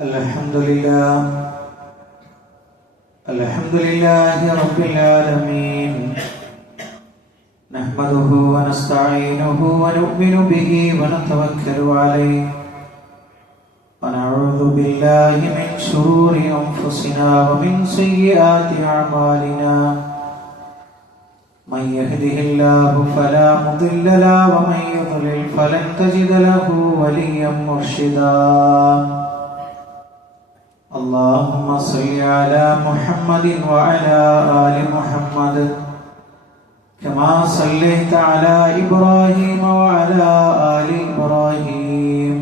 الحمد لله رب العالمين نحمده ونستعينه ونؤمن به ونتوكل عليه ونعوذ بالله من شرور أنفسنا ومن سيئات أعمالنا من يهده الله فلا مضل له ومن يضلل فلن تجد له وليا مرشدا اللهم صل على محمد وعلى آل محمد كما صليت على إبراهيم وعلى آل إبراهيم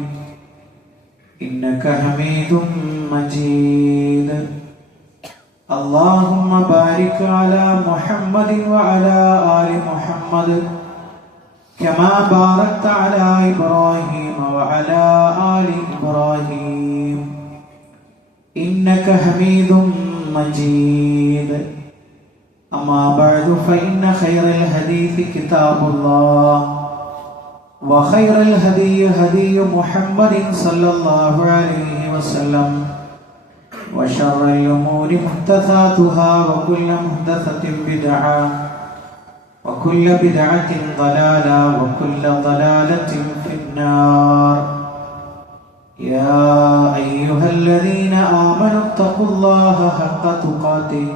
إنك حميد مجيد اللهم بارك على محمد وعلى آل محمد كما باركت على إبراهيم وعلى آل إبراهيم إنك حميد مجيد أما بعد فإن خير الحديث كتاب الله وخير الهدي هدي محمد صلى الله عليه وسلم وشر الأمور محدثاتها وكل محدثة بدعة وكل بدعة ضلالة وكل ضلالة في النار يا أيها الذين آمنوا اتقوا الله حق تقاته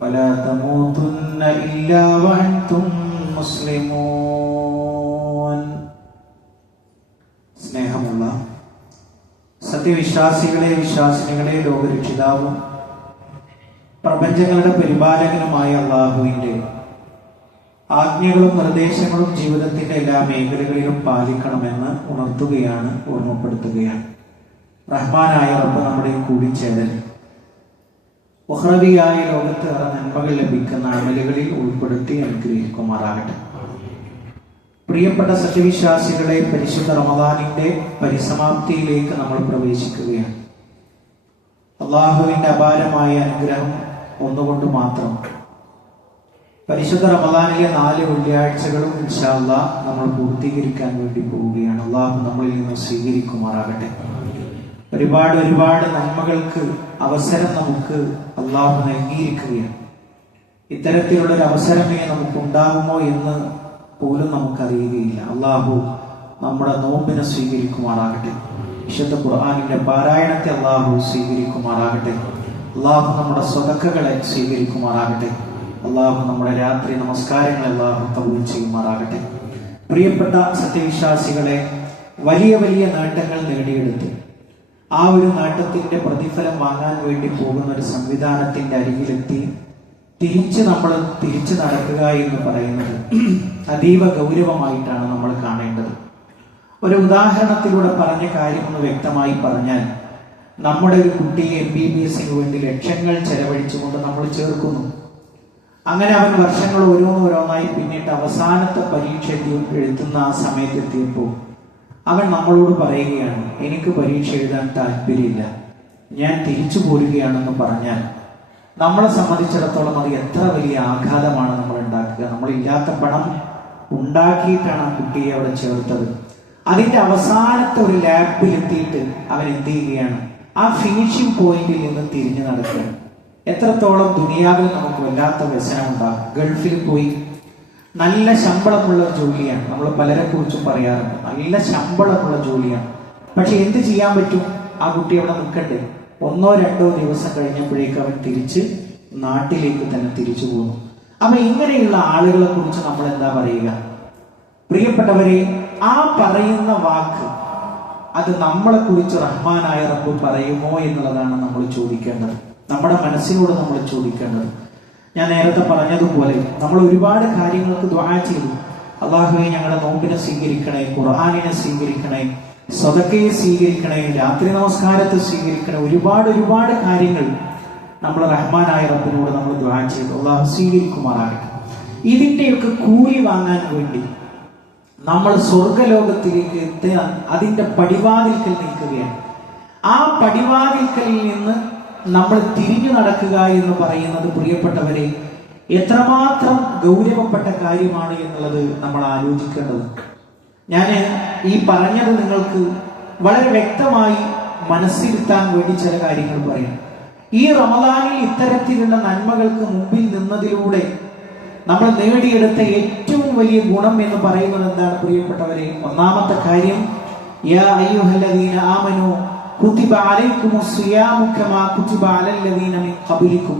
ولا تموتن إلا وأنتم مسلمون സ്നേഹമുള്ള സത്യവിശ്വാസികളെ വിശ്വാസിനികളെ ലോകരക്ഷിതാവും പ്രപഞ്ചങ്ങളുടെ പരിപാലകനുമായ അല്ലാഹുവിന്റെ ആജ്ഞകളും നിർദ്ദേശങ്ങളും ജീവിതത്തിന്റെ എല്ലാ മേഖലകളിലും പാലിക്കണമെന്ന് ഉണർത്തുകയാണ്, ഓർമ്മപ്പെടുത്തുകയാണ്. റഹ്മാനായ റബ്ബ് നമ്മുടെ കൂടിച്ചേരൽ ഉഖ്റവിയായ ലോകത്ത് ഏറെ നന്മകൾ ലഭിക്കുന്ന അമലുകളിൽ ഉൾപ്പെടുത്തി അനുഗ്രഹിക്കുമാറാകട്ടെ. പ്രിയപ്പെട്ട സത്യവിശ്വാസികളെ, പരിശുദ്ധ റമദാനിന്റെ പരിസമാപ്തിയിലേക്ക് നമ്മൾ പ്രവേശിക്കുകയാണ്. അല്ലാഹുവിന്റെ അപാരമായ അനുഗ്രഹം ഒന്നുകൊണ്ട് മാത്രം പരിശുദ്ധ റമദാനിലെ 4 വെള്ളിയാഴ്ചകളും ഇൻഷാ അല്ലാഹ് നമ്മൾ പൂർത്തീകരിക്കാൻ വേണ്ടി പോവുകയാണ്. അല്ലാഹു നമ്മളിൽ നിന്ന് സ്വീകരിക്കുമാറാകട്ടെ. ഒരുപാട് നന്മകൾക്ക് അവസരം നമുക്ക് അല്ലാഹു നൽകിയിരിക്കുകയാണ്. ഇത്തരത്തിലുള്ളൊരു അവസരമേ നമുക്ക് ഉണ്ടാകുമോ എന്ന് പോലും നമുക്കറിയുകയില്ല. അല്ലാഹു നമ്മുടെ നോമ്പിനെ സ്വീകരിക്കുമാറാകട്ടെ. വിശുദ്ധ ഖുർആനിന്റെ പാരായണത്തെ അല്ലാഹു സ്വീകരിക്കുമാറാകട്ടെ. അല്ലാഹു നമ്മുടെ സ്വതക്കകളെ സ്വീകരിക്കുമാറാകട്ടെ. അല്ലാഹു നമ്മുടെ രാത്രി നമസ്കാരങ്ങൾ അല്ലാഹു കബൂൽ ചെയ്യുമാറാകട്ടെ. പ്രിയപ്പെട്ട സത്യവിശ്വാസികളെ, വലിയ നേട്ടങ്ങൾ നേടിയെടുത്ത് ആ ഒരു നേട്ടത്തിന്റെ പ്രതിഫലം വാങ്ങാൻ വേണ്ടി പോകുന്ന ഒരു സംവിധാനത്തിന്റെ അരികിലെത്തി നമ്മൾ തിരിച്ചു നടക്കുക എന്ന് പറയുന്നത് അതീവ ഗൗരവമായിട്ടാണ് നമ്മൾ കാണേണ്ടത്. ഒരു ഉദാഹരണത്തിലൂടെ പറഞ്ഞ കാര്യമൊന്ന് വ്യക്തമായി പറഞ്ഞാൽ, നമ്മുടെ ഒരു കുട്ടിയെ MBBSന് വേണ്ടി ലക്ഷങ്ങൾ ചെലവഴിച്ചുകൊണ്ട് നമ്മൾ ചേർക്കുന്നു. അങ്ങനെ അവൻ വർഷങ്ങൾ ഓരോന്നായി പിന്നിട്ട് അവസാനത്തെ പരീക്ഷ എഴുതുന്ന ആ സമയത്തെത്തിയപ്പോൾ അവൻ നമ്മളോട് പറയുകയാണ്, എനിക്ക് പരീക്ഷ എഴുതാൻ താല്പര്യമില്ല, ഞാൻ തിരിച്ചു പോരുകയാണെന്ന് പറഞ്ഞാൽ നമ്മളെ സംബന്ധിച്ചിടത്തോളം അത് എത്ര വലിയ ആഘാതമാണ് നമ്മൾ ഉണ്ടാക്കുക. നമ്മളില്ലാത്ത പണം ഉണ്ടാക്കിയിട്ടാണ് ആ കുട്ടിയെ അവിടെ ചേർത്തത്. അതിന്റെ അവസാനത്തെ ഒരു ലാപ്പിലെത്തിയിട്ട് അവൻ എന്ത് ചെയ്യുകയാണ്, ആ ഫിനിഷിംഗ് പോയിന്റിൽ നിന്ന് തിരിഞ്ഞു നടക്കുകയാണ്. എത്രത്തോളം ദുനിയാവിൽ നമുക്ക് വല്ലാത്ത വ്യസനം ഉണ്ടാകും. ഗൾഫിൽ പോയി നല്ല ശമ്പളമുള്ള ജോലിയാണ്, നമ്മൾ പലരെ കുറിച്ചും പറയാറുണ്ട്, നല്ല ശമ്പളമുള്ള ജോലിയാണ്. പക്ഷെ എന്ത് ചെയ്യാൻ പറ്റും, ആ കുട്ടി അവിടെ നിൽക്കട്ടെ. 1-2 ദിവസം കഴിഞ്ഞപ്പോഴേക്ക് അവൻ തിരിച്ച് നാട്ടിലേക്ക് തന്നെ തിരിച്ചു പോകുന്നു. അപ്പൊ ഇങ്ങനെയുള്ള ആളുകളെ കുറിച്ച് നമ്മൾ എന്താ പറയുക? പ്രിയപ്പെട്ടവരെ, ആ പറയുന്ന വാക്ക് അത് നമ്മളെ കുറിച്ച് റഹ്മാനായ റബ്ബ് പറയുമോ എന്നുള്ളതാണ് നമ്മൾ ചോദിക്കേണ്ടത്. നമ്മുടെ മനസ്സിനോട് നമ്മൾ ചോദിക്കേണ്ടത്. ഞാൻ നേരത്തെ പറഞ്ഞതുപോലെ നമ്മൾ ഒരുപാട് കാര്യങ്ങൾക്ക് ദുആ ചെയ്തു. അല്ലാഹുവേ, ഞങ്ങളുടെ നോമ്പിനെ സ്വീകരിക്കണേ, ഖുർആനിനെ സ്വീകരിക്കണേ, സദഖയെ സ്വീകരിക്കണേ, രാത്രി നമസ്കാരത്തെ സ്വീകരിക്കണേ. ഒരുപാട് കാര്യങ്ങൾ നമ്മൾ റഹ്മാനായ റബ്ബിനോട് നമ്മൾ ദുആ ചെയ്തു. അല്ലാഹു സ്വീകരിക്കുമാറാകട്ടെ. ഇതിന്റെയൊക്കെ കൂലി വാങ്ങാൻ വേണ്ടി നമ്മൾ സ്വർഗലോകത്തിലേക്ക് എത്താൻ അതിന്റെ പടിവാതിൽക്കൽ നിൽക്കുകയാണ്. ആ പടിവാതിൽക്കലിൽ നിന്ന് നമ്മൾ തിരിഞ്ഞു നടക്കുക എന്ന് പറയുന്നത്, പ്രിയപ്പെട്ടവരെ, എത്രമാത്രം ഗൗരവപ്പെട്ട കാര്യമാണ് എന്നുള്ളത് നമ്മൾ ആലോചിക്കേണ്ടത്. ഞാൻ ഈ പറഞ്ഞത് നിങ്ങൾക്ക് വളരെ വ്യക്തമായി മനസ്സിരുത്താൻ വേണ്ടി ചില കാര്യങ്ങൾ പറയാം. ഈ റമദാനിൽ ഇത്തരത്തിലുള്ള നന്മകൾക്ക് മുമ്പിൽ നിന്നതിലൂടെ നമ്മൾ നേടിയെടുത്ത ഏറ്റവും വലിയ ഗുണം എന്ന് പറയുന്നത് എന്താണ് പ്രിയപ്പെട്ടവരെ? ഒന്നാമത്തെ കാര്യം, യാ അയ്യുഹല്ലദീന ആമനൂ കുതിബ അലൈക്കുമുസ് സിയാമു കമാ കുതിബ അലല്ലദീന മിൻ ഖബ്ലിക്കും.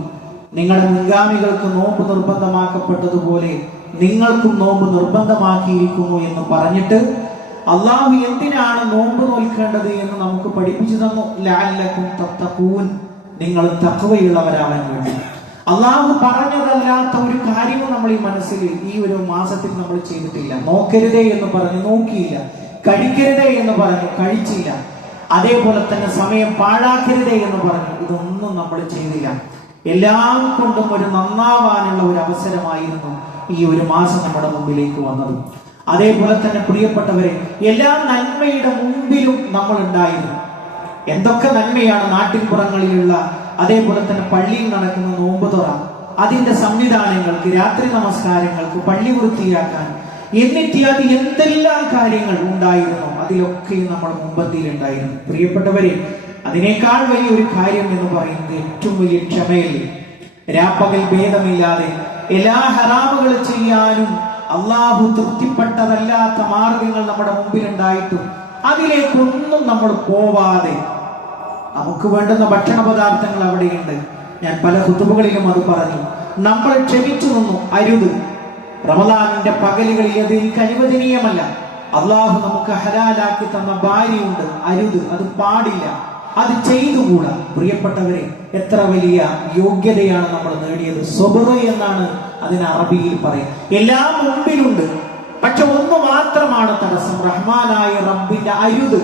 നിങ്ങളുടെ മുൻഗാമികൾക്ക് നോമ്പ് നിർബന്ധമാക്കപ്പെട്ടതുപോലെ നിങ്ങൾക്കും നോമ്പ് നിർബന്ധമാക്കിയിരിക്കുന്നു എന്ന് പറഞ്ഞിട്ട് അള്ളാഹു എന്തിനാണ് നോമ്പ് നോൽക്കേണ്ടത് എന്ന് നമുക്ക് പഠിപ്പിച്ചു തന്നു. ലഅല്ലക്കും തത്തഖൂൻ, നിങ്ങൾ തഖ്വയുള്ളവരാവാൻ വേണ്ടി. അള്ളാഹു പറഞ്ഞതല്ലാത്ത ഒരു കാര്യവും നമ്മൾ ഈ മനസ്സിൽ ഈ ഒരു മാസത്തിൽ നമ്മൾ ചെയ്തിട്ടില്ല. നോക്കരുതേ എന്ന് പറഞ്ഞു, നോക്കിയില്ല. കഴിക്കരുതേ എന്ന് പറഞ്ഞു, കഴിച്ചില്ല. അതേപോലെ തന്നെ സമയം പാഴാക്കരുതേ എന്ന് പറഞ്ഞു, ഇതൊന്നും നമ്മൾ ചെയ്തില്ല. എല്ലാം കൊണ്ടും ഒരു നന്നാവാനുള്ള ഒരു അവസരമായിരുന്നു ഈ ഒരു മാസം നമ്മുടെ മുമ്പിലേക്ക് വന്നത്. അതേപോലെ തന്നെ പ്രിയപ്പെട്ടവരെ, എല്ലാ നന്മയുടെ മുമ്പിലും നമ്മൾ ഉണ്ടായിരുന്നു. എന്തൊക്കെ നന്മയാണ് നാട്ടിൻപുറങ്ങളിലുള്ള, അതേപോലെ തന്നെ പള്ളിയിൽ നടക്കുന്ന നോമ്പ് തുറ, അതിന്റെ സംവിധാനങ്ങൾക്ക്, രാത്രി നമസ്കാരങ്ങൾക്ക്, പള്ളി വൃത്തിയാക്കാൻ, എന്നിത്യാദി എന്തെല്ലാം കാര്യങ്ങൾ ഉണ്ടായിരുന്നു, അതിലൊക്കെയും നമ്മൾ മുമ്പന്തിയിലുണ്ടായിരുന്നു. പ്രിയപ്പെട്ടവരെ, അതിനേക്കാൾ വലിയ ഒരു കാര്യം എന്ന് പറയുന്നത് ഏറ്റവും വലിയ ക്ഷമയല്ലേ. രാപ്പകൽ ഭേദമില്ലാതെ എല്ലാ ഹറാമുകൾ ചെയ്യാനും അള്ളാഹു തൃപ്തിപ്പെട്ടതല്ലാത്ത മാർഗങ്ങൾ നമ്മുടെ മുമ്പിൽ ഉണ്ടായിട്ടും അതിലേക്കൊന്നും നമ്മൾ പോവാതെ നമുക്ക് വേണ്ടുന്ന ഭക്ഷണ പദാർത്ഥങ്ങൾ അവിടെയുണ്ട്. ഞാൻ പല ഖുതുബകളിലും അത് പറഞ്ഞു. നമ്മൾ ക്ഷമിച്ചു നിന്നു. അരുത്. റമദാനിന്റെ പകലുകളിൽ അത് എനിക്ക് അനുവദനീയമല്ല. അള്ളാഹു നമുക്ക് ഹലാലാക്കി തന്ന ഭാര്യയുണ്ട്, അരുത്, അത് പാടില്ല, അത് ചെയ്തുകൂടാ. പ്രിയപ്പെട്ടവരെ, എത്ര വലിയ യോഗ്യതയാണ് നമ്മൾ നേടിയത്. സബ്ർ എന്നാണ് അതിന് അറബിയിൽ പറയാം. എല്ലാം മുമ്പിലുണ്ട്, പക്ഷെ ഒന്ന് മാത്രമാണ് തടസ്സം. റഹ്മാനായ റബ്ബിന്റെ അരുത്,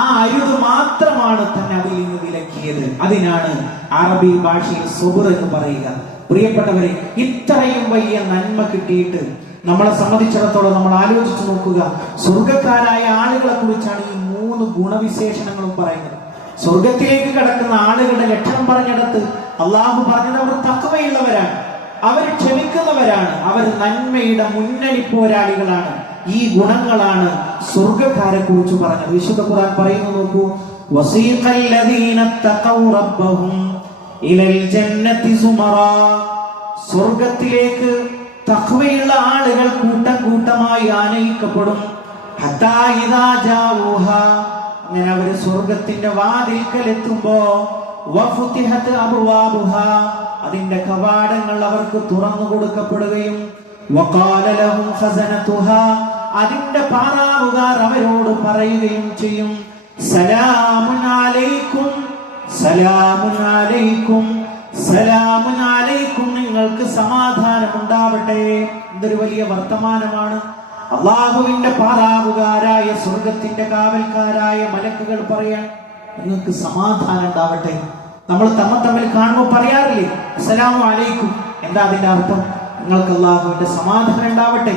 ആ അരുത് മാത്രമാണ് തന്നെ അതിൽ നിന്ന് വിലക്കിയത്. അതിനാണ് അറബി ഭാഷയിൽ സബ്ർ എന്ന് പറയുക. പ്രിയപ്പെട്ടവരെ, ഇത്രയും വലിയ നന്മ കിട്ടിയിട്ട് നമ്മളെ സംബന്ധിച്ചിടത്തോളം നമ്മൾ ആലോചിച്ചു നോക്കുക. സ്വർഗക്കാരായ ആളുകളെ കുറിച്ചാണ് ഈ 3 ഗുണവിശേഷണങ്ങളും പറയുന്നത്. സ്വർഗത്തിലേക്ക് കടക്കുന്ന ആളുകളുടെ ലക്ഷണം പറഞ്ഞിടത്ത് അള്ളാഹു പറഞ്ഞത് അവർ തഖ്വയുള്ളവരാണ്, അവർ ക്ഷമിക്കുന്നവരാണ്, അവർ നന്മയുടെ മുന്നണി പോരാളികളാണ്. ഈ ഗുണങ്ങളാണ് സ്വർഗക്കാരെ കുറിച്ച് പറഞ്ഞത്. വിശുദ്ധ ഖുർആൻ പറയുന്നു, നോക്കൂ. വസീഖല്ലദീന തഖൗ റബ്ബഹും ഇലൽ ജന്നതി സുമറാ. സ്വർഗത്തിലേക്ക് തഖ്വയുള്ള ആളുകൾ കൂട്ടം കൂട്ടമായി ആനയിക്കപ്പെടും. ഹത്താ ഇദാ ജാഊഹാ, അങ്ങനെ അവര് സ്വർഗത്തിന്റെ വാതിൽക്കൽ എത്തുമ്പോ വഫുതിഹത് അബ്വാബുഹാ, അതിന്റെ കവാടങ്ങൾ അവർക്ക് തുറന്നു കൊടുക്കപ്പെടുകയും വഖാല ലഹും ഖസനതുഹാ, അതിന്റെ പാറാവുകാർ അവരോട് പറയുകയും ചെയ്യും, സലാമുൻ അലൈക്കും, സലാമുൻ അലൈക്കും, സലാമുൻ അലൈക്കും, നിങ്ങൾക്ക് സമാധാനം ഉണ്ടാവട്ടെ. എന്തൊരു വലിയ വർത്തമാനമാണ്. അള്ളാഹുവിന്റെ പാറാവുകാരായ സ്വർഗത്തിന്റെ കാവൽക്കാരായ മലക്കുകൾ പറയാൻ, നിങ്ങൾക്ക് സമാധാനം ഉണ്ടാവട്ടെ. നമ്മൾ തമ്മിൽ കാണുമ്പോൾ പറയാറില്ലേ അസ്സലാമു അലൈക്കും? എന്താ അതിന്റെ അർത്ഥം? നിങ്ങൾക്ക് അള്ളാഹുവിന്റെ സമാധാനം ഉണ്ടാവട്ടെ.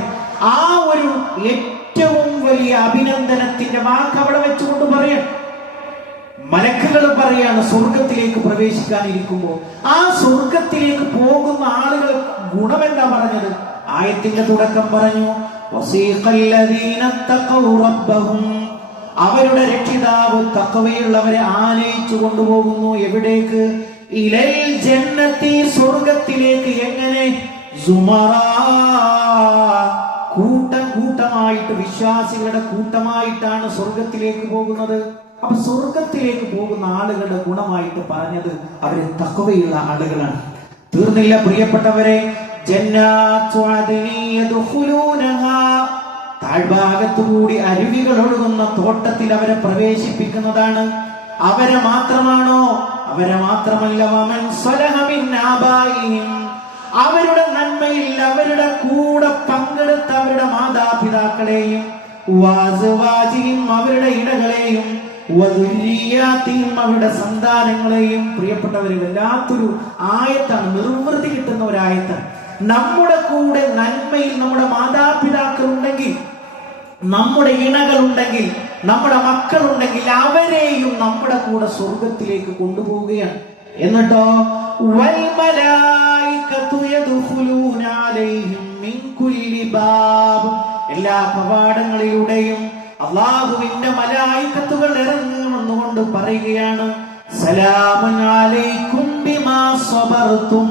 ആ ഒരു ഏറ്റവും വലിയ അഭിനന്ദനത്തിന്റെ വാക്ക് അവിടെ വെച്ചുകൊണ്ട് പറയാൻ മലക്കുകൾ പറയാണ്, സ്വർഗത്തിലേക്ക് പ്രവേശിക്കാനിരിക്കുമ്പോ ആ സ്വർഗത്തിലേക്ക് പോകുന്ന ആളുകൾ ഗുണം എന്താ പറഞ്ഞത്? ആയത്തിന്റെ തുടക്കം പറഞ്ഞു, വസീഖല്ലദീന തഖൗ റബ്ബഹും, അവരുടെ രക്ഷിതാവ് തഖ്വയുള്ളവരെ ആനയിച്ചു കൊണ്ടുപോകുന്നു. എവിടേക്ക്? ഇലൽ ജന്നത്തി, സ്വർഗത്തിലേക്ക്. എങ്ങനെ? സുമറാ, കൂട്ടം കൂട്ടമായിട്ട്, വിശ്വാസികളുടെ കൂട്ടമായിട്ടാണ് സ്വർഗത്തിലേക്ക് പോകുന്നത്. അപ്പൊ സ്വർഗത്തിലേക്ക് പോകുന്ന ആളുകളുടെ ഗുണമായിട്ട് പറഞ്ഞത് അവര് തഖ്വയുള്ള ആളുകളാണ്. തീർന്നില്ല പ്രിയപ്പെട്ടവരെ, ജന്നാത്തു അദ്നി യദ്ഖുലൂനഹാ, താഴ്ഭാഗത്തുകൂടി അരുവികൾ ഒഴുകുന്ന തോട്ടത്തിൽ അവരെ പ്രവേശിപ്പിക്കുന്നതാണ്. അവരെ മാത്രമാണോ? അവരെ മാത്രമല്ല, വമൻ സ്വലഹ മിൻ ആബായിഹിം, അവരുടെ നന്മയിൽ അവരുടെ കൂടെ പങ്കെടുത്ത അവരുടെ മാതാപിതാക്കളെയും, വഅസ്വാജിഹിം, അവരുടെ ഇണകളെയും, വദുരിയാതിഹിം, അവരുടെ സന്താനങ്ങളെയും. പ്രിയപ്പെട്ടവരെ, വല്ലാത്തൊരു ആയത്താണ്, നിർവൃത്തി കിട്ടുന്ന ഒരു ആയത്താണ്. നമ്മുടെ കൂടെ നന്മയിൽ നമ്മുടെ മാതാപിതാക്കൾ ഉണ്ടെങ്കിൽ, നമ്മുടെ ഇണകൾ ഉണ്ടെങ്കിൽ, നമ്മുടെ മക്കളുണ്ടെങ്കിൽ അവരെയും നമ്മുടെ കൂടെ സ്വർഗത്തിലേക്ക് കൊണ്ടുപോവുകയാണ്. എന്നിട്ടോ വൽ മലായികതു യദ്ഖുലൂന അലൈഹിം മിൻ കുല്ലി ബാബ്, എല്ലാ കവാടങ്ങളിലൂടെയും അല്ലാഹുവിന്റെ മലായികത്തുകൾ ഇറങ്ങി വന്നുകൊണ്ട് പറയുകയാണ്, സലാമുൻ അലൈക്കും ബിമാ സബർതും,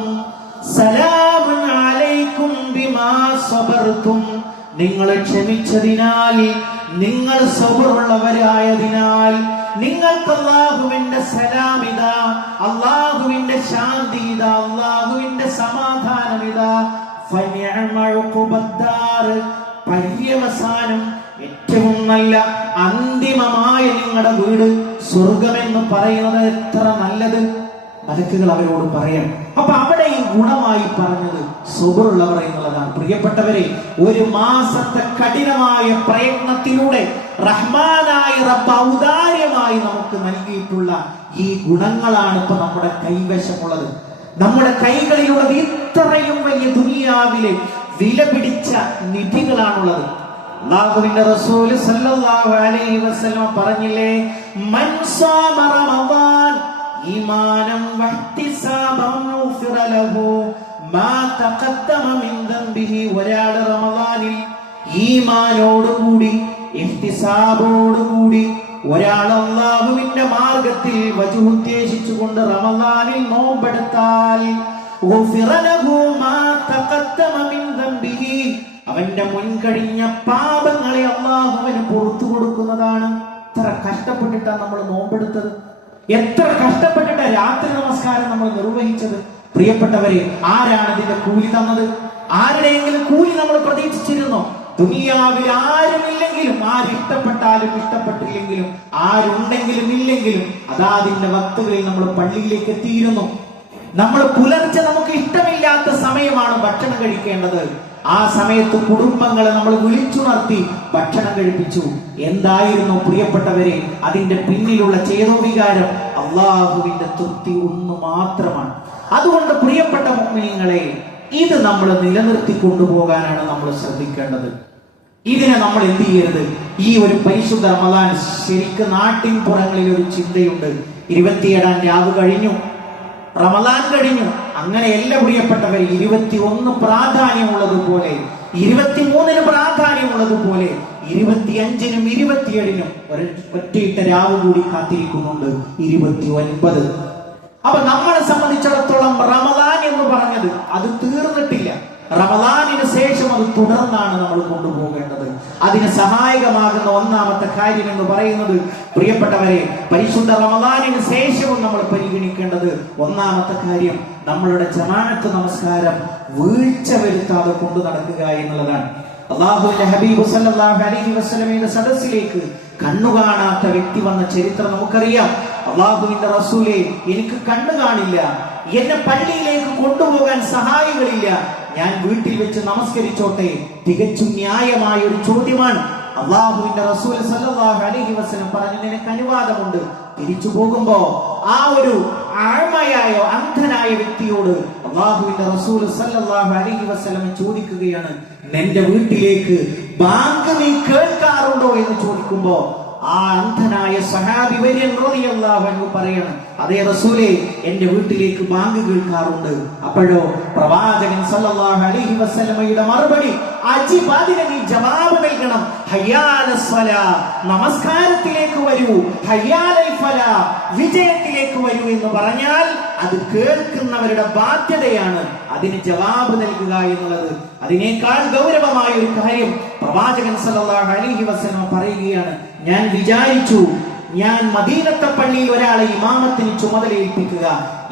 സലാമുൻ അലൈക്കും ബിമാ സബർതും. നിങ്ങൾ ക്ഷമിച്ചതിനാൽ, നിങ്ങൾ സബറുള്ളവരായതിനാൽ നിങ്ങൾക്ക് അല്ലാഹുവിന്റെ സലാമിത, അല്ലാഹുവിന്റെ ശാന്തിത, അല്ലാഹുവിന്റെ സമാധാനമിത. ഫനിഅമ ഉഖബദ്ദാർ, പര്യവസാനം, ഏറ്റവും നല്ല അന്തിമമായ നിങ്ങളുടെ വീട് സ്വർഗമെന്ന് പറയുന്നത് എത്ര നല്ലത്. മലക്കുകൾ അവരോട് പറയാം. അപ്പൊ അവിടെ ഈ ഗുണമായി പറഞ്ഞത് സബറുള്ളവർ എന്നുള്ളതാണ്. പ്രിയപ്പെട്ടവരെ, ഒരു മാസത്തെ കഠിനമായ പ്രയത്നത്തിലൂടെ റഹ്മാനായ റബ്ബ് ഔദാര്യമായി നമുക്ക് നൽകിയിട്ടുള്ള ഈ ഗുണങ്ങളാണ് ഇപ്പൊ നമ്മുടെ കൈവശമുള്ളത്. നമ്മുടെ കൈകളിലുള്ളത് ഇത്രയും വലിയ ദുനിയാവിലെ വില പിടിച്ച നിധികളാണുള്ളത്. അല്ലാഹുവിന്റെ റസൂൽ സല്ലല്ലാഹു അലൈഹി വസല്ലം പറഞ്ഞില്ലേ, മൻ സാമ റമദാൻ ഈമാനം വഹ്തിസാബൻ ഗുഫിറ ലഹു മാ തഖദ്ദമ മിൻ ദംബിഹി. ഒരാൾ റമദാനിൽ ഈമാനോടുകൂടി ഇഹ്തിസാബോടുകൂടി ഒരാൾ അല്ലാഹുവിന്റെ മാർഗത്തിൽ വജ്ഹ് ഉദ്ദേശിച്ചുകൊണ്ട് റമദാനിൽ നോമ്പെടുത്താൽ ഗുഫിറ ലഹു മാ തഖദ്ദമ മിൻ ദംബിഹി, അവന്റെ മുൻകഴിഞ്ഞ പാപങ്ങളെ അല്ലാഹുവിന് പുറത്തു കൊടുക്കുന്നതാണ്. എത്ര കഷ്ടപ്പെട്ടിട്ടാണ് നമ്മൾ നോമ്പെടുത്തത്, എത്ര കഷ്ടപ്പെട്ടിട്ട രാത്രി നമസ്കാരം നമ്മൾ നിർവഹിച്ചത്. പ്രിയപ്പെട്ടവരെ, ആരാണ് ഇതിന്റെ കൂലി തന്നത്? ആരുടെയെങ്കിലും കൂലി നമ്മൾ പ്രതീക്ഷിച്ചിരുന്നോ? ദുനിയാവിൽ ആരുമില്ലെങ്കിലും, ആരിഷ്ടപ്പെട്ടാലും ഇഷ്ടപ്പെട്ടില്ലെങ്കിലും, ആരുണ്ടെങ്കിലും ഇല്ലെങ്കിലും അതാതിന്റെ വക്തുകളിൽ നമ്മൾ പള്ളിയിലേക്ക് എത്തിയിരുന്നു. നമ്മൾ പുലർച്ചെ നമുക്ക് ഇഷ്ടമില്ലാത്ത സമയമാണ് ഭക്ഷണം കഴിക്കേണ്ടത്. ആ സമയത്ത് കുടുംബങ്ങളെ നമ്മൾ വിളിച്ചുണർത്തി ഭക്ഷണം കഴിപ്പിച്ചു. എന്തായിരുന്നു പ്രിയപ്പെട്ടവരെ അതിന്റെ പിന്നിലുള്ള ചേതോവികാരം? അള്ളാഹുവിന്റെ തൃപ്തി ഒന്ന് മാത്രമാണ്. അതുകൊണ്ട് പ്രിയപ്പെട്ട മുഅ്മിനീങ്ങളെ, ഇത് നമ്മൾ നിലനിർത്തി കൊണ്ടുപോകാനാണ് നമ്മൾ ശ്രദ്ധിക്കേണ്ടത്. ഇതിനെ നമ്മൾ എന്ത് ചെയ്യരുത്? ഈ ഒരു പരിശുദ്ധ റമദാൻ ശരിക്കും നാട്ടിൻ പുറങ്ങളിൽ ഒരു ചിന്തയുണ്ട്. 27-ാം രാവ് കഴിഞ്ഞു, റമദാൻ കഴിഞ്ഞു. അങ്ങനെയല്ല പ്രിയപ്പെട്ടവരെ, 21 പ്രാധാന്യമുള്ളതുപോലെ, 23-ന് പ്രാധാന്യമുള്ളതുപോലെ 25-നും 27-നും ഒറ്റയിട്ട രാവ് കൂടി കാത്തിരിക്കുന്നുണ്ട്, 29. അപ്പൊ നമ്മളെ സംബന്ധിച്ചിടത്തോളം റമദാൻ എന്ന് പറഞ്ഞത് അത് തീർന്നിട്ടില്ല. റമദാനിന് ശേഷം അത് തുടർന്നാണ് നമ്മൾ കൊണ്ടുപോകേണ്ടത്. അതിന് സഹായകമാകുന്ന ഒന്നാമത്തെ കാര്യം എന്ന് പറയുന്നത്, പ്രിയപ്പെട്ടവരെ, പരിശുദ്ധ റമദാനിന് ശേഷവും നമ്മൾ പരിഗണിക്കേണ്ടത് ഒന്നാമത്തെ കാര്യം നമ്മളുടെ ജമാഅത്ത് നമസ്കാരം വീഴ്ച വരുത്താതെ കൊണ്ടു നടക്കുക എന്നുള്ളതാണ്. അല്ലാഹുവിന്റെ ഹബീബ് സല്ലല്ലാഹു അലൈഹി വസല്ലമയുടെ സദസ്സിലേക്ക് കണ്ണു കാണാത്ത വ്യക്തി വന്ന ചരിത്രം നമുക്കറിയാം. അല്ലാഹുവിന്റെ റസൂലേ, എനിക്ക് കണ്ണു കാണില്ല, എന്നെ പള്ളിയിലേക്ക് കൊണ്ടുപോകാൻ സഹായികളില്ല, ഞാൻ വീട്ടിൽ വെച്ച് നമസ്കരിച്ചോട്ടെ. തികച്ചും ന്യായമായ ഒരു ചോദ്യമാണ്. അല്ലാഹുവിന്റെ റസൂൽ സല്ലല്ലാഹു അലൈഹി വസല്ലം പറഞ്ഞു, നിനക്ക് അനുവാദമുണ്ട്. തിരിച്ചു പോകുമ്പോ ആ ഒരു ആഴ്മയായോ അന്ധനായ വ്യക്തിയോട് അല്ലാഹുവിന്റെ റസൂൽ സല്ലല്ലാഹു അലൈഹി വസല്ലം ചോദിക്കുകയാണ്, നിന്റെ വീട്ടിലേക്ക് ബാങ്ക് നീ കേൾക്കാറുണ്ടോ എന്ന് ചോദിക്കുമ്പോ ആ അന്ധനായ സഹാബി വര്യൻ റളിയല്ലാഹു അൻഹു പറയാണ്, അതേ റസൂലേ, എന്റെ വീട്ടിലേക്ക് ബാങ്ക് കേൾക്കാറുണ്ട്. അപ്പോഴോ പ്രവാചകൻ സല്ലല്ലാഹു അലൈഹി വസല്ലമയുടെ മറുപടി, അജിബാദിന് നീ ജവാബ് നൽകണം. ഹയ്യാലസ് സ്വലാ, നമസ്കാരത്തിലേക്ക് വരൂ. ഹയ്യാലൽ ഫലാ, വിജയത്തിലേക്ക് വരൂ എന്ന് പറഞ്ഞാൽ അത് കേൾക്കുന്നവരുടെ ബാധ്യതയാണ് അതിന് ജവാബ് നൽകുക എന്നുള്ളത്. അതിനേക്കാൾ ഗൗരവമായ ഒരു കാര്യം പ്രവാചകൻ സല്ലല്ലാഹു അലൈഹി വസല്ലം പറയുകയാണ്, ഞാൻ വിചാരിച്ചു ഞാൻ മദീനത്തെ പള്ളിയിൽ ഒരാളെ ഇമാമത്തിന് ചുമതലയേൽപ്പിക്കുക,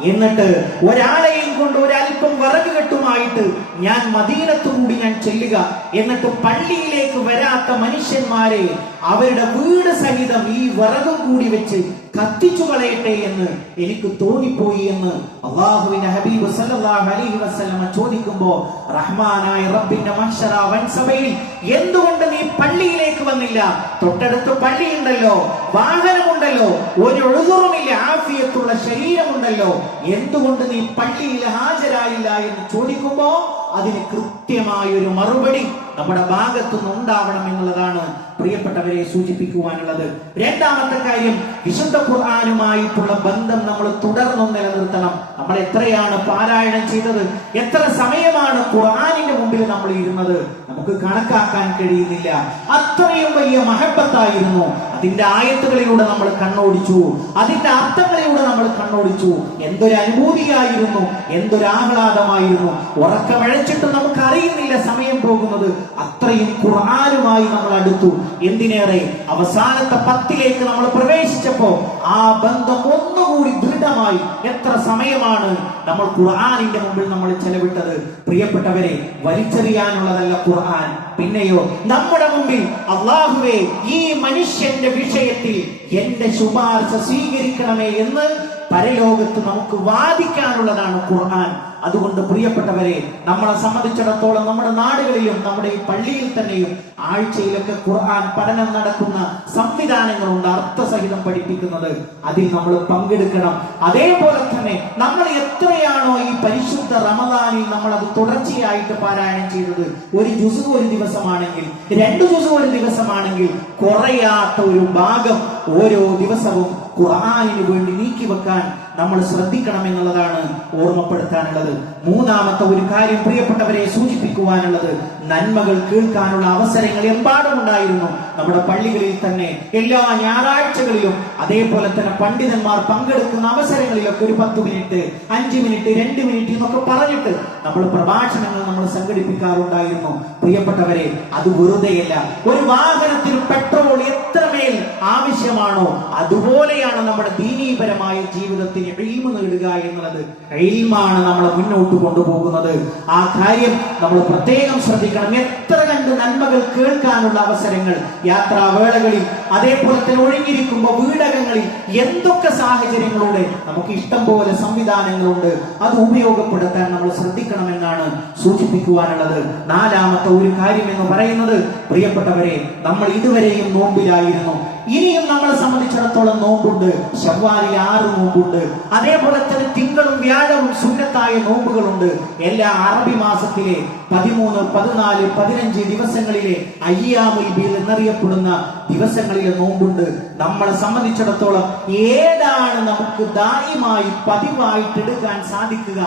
എന്നിട്ട് ഒരാളെയും കൊണ്ട് ഒരല്പം വിറക് കെട്ടുമായിട്ട് ഞാൻ മദീനത്തു കൂടി ഞാൻ ചെല്ലുക, എന്നിട്ട് പള്ളിയിലേക്ക് വരാത്ത മനുഷ്യന്മാരെ അവരുടെ വീട് സഹിതം ഈ വിറകും കൂടി വെച്ച് കത്തിച്ചു കളയട്ടെ എന്ന് എനിക്ക് തോന്നിപ്പോയി എന്ന് അല്ലാഹുവിന്റെ ഹബീബ് സല്ലല്ലാഹു അലൈഹി വസല്ലം ചോദിക്കുമ്പോ, റഹ്മാനായ റബ്ബിന്റെ മഹ്ശറ വൻസഭയിൽ എന്തുകൊണ്ട് നീ പള്ളിയിലേക്ക് വന്നില്ല? തൊട്ടടുത്ത് പള്ളിയുണ്ടല്ലോ, വാഹനമുണ്ടല്ലോ, ഒരു ഒഴുതുറുമില്ല, ആഫിയത്തുള്ള ശരീരമുണ്ടല്ലോ, എന്തുകൊണ്ട് നീ പള്ളിയിൽ ഹാജരായില്ല എന്ന് ചോദിക്കുമ്പോ അതിന് കൃത്യമായൊരു മറുപടി നമ്മുടെ ഭാഗത്തുനിന്ന് ഉണ്ടാവണം എന്നുള്ളതാണ് പ്രിയപ്പെട്ടവരെ സൂചിപ്പിക്കുവാനുള്ളത്. രണ്ടാമത്തെ കാര്യം, വിശുദ്ധ ഖുർആനുമായിട്ടുള്ള ബന്ധം നമ്മൾ തുടർന്നും നിലനിർത്തണം. നമ്മൾ എത്രയാണ് പാരായണം ചെയ്തത്, എത്ര സമയമാണ് ഖുർആനിന്റെ മുമ്പിൽ നമ്മൾ ഇരുന്നത്, നമുക്ക് കണക്കാക്കാൻ കഴിയുന്നില്ല. അത്രയും വലിയ മഹബത്തായിരുന്നു. അതിന്റെ ആയത്തുകളിലൂടെ നമ്മൾ കണ്ണോടിച്ചു, അതിന്റെ അർത്ഥങ്ങളിലൂടെ നമ്മൾ കണ്ണോടിച്ചു. എന്തൊരു അനുഭൂതിയായിരുന്നു, എന്തൊരു ആഹ്ലാദമായിരുന്നു. ഉറക്കമഴച്ചിട്ട് നമുക്ക് അറിയുന്നില്ല സമയം പോകുന്നത്. അത്രയും ഖുർആനുമായി നമ്മൾ അടുത്തു. എന്തിനേറെ, അവസാനത്തെ 10ലേക്ക് നമ്മൾ പ്രവേശിച്ചപ്പോ ആ ബന്ധം ഒന്നുകൂടി ദൃഢമായി. എത്ര സമയമാണ് നമ്മൾ ഖുർആനിന്റെ മുമ്പിൽ നമ്മൾ ചെലവിട്ടത്. പ്രിയപ്പെട്ടവരെ, വലിച്ചെറിയാനുള്ളതല്ല ഖുർആൻ. പിന്നെയോ നമ്മുടെ മുമ്പിൽ അല്ലാഹുവേ, ഈ മനുഷ്യന്റെ വിഷയത്തിൽ എന്റെ ശുപാർശ സ്വീകരിക്കണമേ എന്ന് പരലോകത്ത് നമുക്ക് വാദിക്കാനുള്ളതാണ് ഖുർആൻ. അതുകൊണ്ട് പ്രിയപ്പെട്ടവരെ, നമ്മളെ സംബന്ധിച്ചിടത്തോളം നമ്മുടെ നാടുകളിലും നമ്മുടെ ഈ പള്ളിയിൽ തന്നെയും ആഴ്ചയിലൊക്കെ ഖുർആൻ പഠനം നടക്കുന്ന സംവിധാനങ്ങളുണ്ട്, അർത്ഥസഹിതം പഠിപ്പിക്കുന്നത്. അതിൽ നമ്മൾ പങ്കെടുക്കണം. അതേപോലെ തന്നെ നമ്മൾ എത്രയാണോ ഈ പരിശുദ്ധ റമദാനിൽ നമ്മൾ അത് തുടർച്ചയായിട്ട് പാരായണം ചെയ്തത്, ഒരു ജുസു ഒരു ദിവസമാണെങ്കിൽ, 2 ജുസു ഒരു ദിവസമാണെങ്കിൽ, കുറയാത്ത ഒരു ഭാഗം ഓരോ ദിവസവും ഖുർആനിന് വേണ്ടി നീക്കിവെക്കാൻ നമ്മൾ ശ്രദ്ധിക്കണം എന്നുള്ളതാണ് ഓർമ്മപ്പെടുത്താനുള്ളത്. മൂന്നാമത്തെ ഒരു കാര്യം പ്രിയപ്പെട്ടവരെ സൂചിപ്പിക്കുവാനുള്ളത്, നന്മകൾ കേൾക്കാനുള്ള അവസരങ്ങൾ എമ്പാടും ഉണ്ടായിരുന്നു. നമ്മുടെ പള്ളികളിൽ തന്നെ എല്ലാ ഞായറാഴ്ചകളിലും, അതേപോലെ തന്നെ പണ്ഡിതന്മാർ പങ്കെടുക്കുന്ന അവസരങ്ങളിലൊക്കെ ഒരു 10 മിനിറ്റ്, 5 മിനിറ്റ്, 2 മിനിറ്റ് എന്നൊക്കെ പറഞ്ഞിട്ട് നമ്മൾ പ്രഭാഷണങ്ങൾ നമ്മൾ സംഘടിപ്പിക്കാറുണ്ടായിരുന്നു. പ്രിയപ്പെട്ടവരെ, അത് വെറുതെയല്ല. ഒരു വാഹനത്തിന് പെട്രോൾ എത്രമേൽ ആവശ്യമാണോ അതുപോലെയാണ് നമ്മുടെ ദീനീപരമായ ജീവിതത്തിന് ഇൽമ് നേടുക എന്നുള്ളത്. ഇൽമാണ് നമ്മളെ മുന്നോട്ട് കൊണ്ടുപോകുന്നത്. ആ കാര്യം നമ്മൾ പ്രത്യേകം ശ്രദ്ധിക്കണം. എത്ര കണ്ട് നന്മകൾ കേൾക്കാനുള്ള അവസരങ്ങൾ യാത്രാവേളകളിൽ, അതേപോലെ തന്നെ ഒഴിഞ്ഞിരിക്കുമ്പോൾ വീടകങ്ങളിൽ, എന്തൊക്കെ സാഹചര്യങ്ങളോടെ നമുക്ക് ഇഷ്ടം പോലെ സംവിധാനങ്ങളുണ്ട്. അത് ഉപയോഗപ്പെടുത്താൻ നമ്മൾ ശ്രദ്ധിക്കണമെന്നാണ് സൂചിപ്പിക്കുവാനുള്ളത്. നാലാമത്തെ ഒരു കാര്യം എന്ന് പറയുന്നത്, പ്രിയപ്പെട്ടവരെ, നമ്മൾ ഇതുവരെയും നോമ്പിലായിരുന്നു. ഇനിയും നമ്മളെ സംബന്ധിച്ചിടത്തോളം നോമ്പുണ്ട്. ശവ്വാലിൽ 6 നോമ്പുണ്ട്. അതേപോലെ തന്നെ തിങ്കളും വ്യാഴവും സുന്നത്തായ നോമ്പുകളുണ്ട്. എല്ലാ അറബി മാസത്തിലെ 13, 14, 15 ദിവസങ്ങളിലെ അയ്യാമുൽ ബീദ് എന്നറിയപ്പെടുന്ന ദിവസങ്ങളിലെ നോമ്പുണ്ട്. നമ്മളെ സംബന്ധിച്ചിടത്തോളം ഏതാണ് നമുക്ക് ദായിമായി പതിവായിട്ട് എടുക്കാൻ സാധിക്കുക,